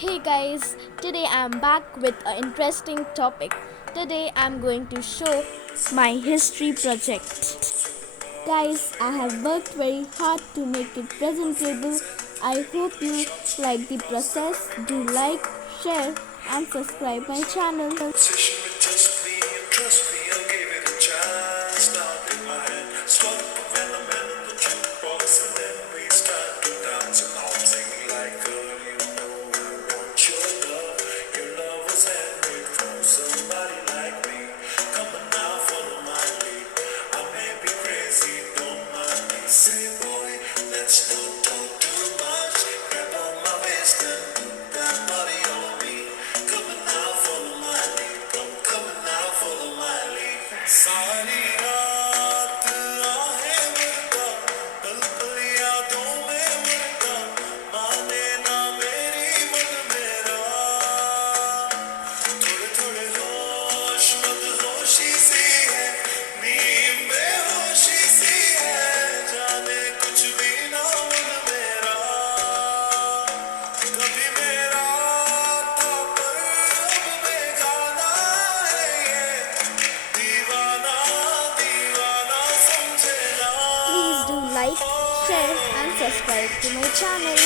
Hey guys, today I'm back with an interesting topic. Today I'm going to show my history project. Guys, I have worked very hard to make it presentable. I hope you like the process. Do like, share and subscribe my channel. Conversation with just me and trust me, I'll give it a chance. Start in my head, struck the element of the jukebox, and then we start to dance. And I'm singing like, girl, you know I want your love. Your love was handmade for somebody like me. Come on now, follow my lead. I may be crazy, don't mind me. Say, boy, let's not talk too much. Grab on my waist and put that body on me. Come on now, follow my lead. Come on now, follow my lead. सारी रात आहें भरता, पल पल यादों में मरता, माने ना मेरी मन मेरा, थोड़े थोड़े होश मत होशी सी है, नींद बेहोशी सी है, जाने कुछ भी ना मन मेरा, कभी मेरा था पर अब बेगाना है ये, दीवाना दीवाना समझे ना। Please do like, share and subscribe to my channel.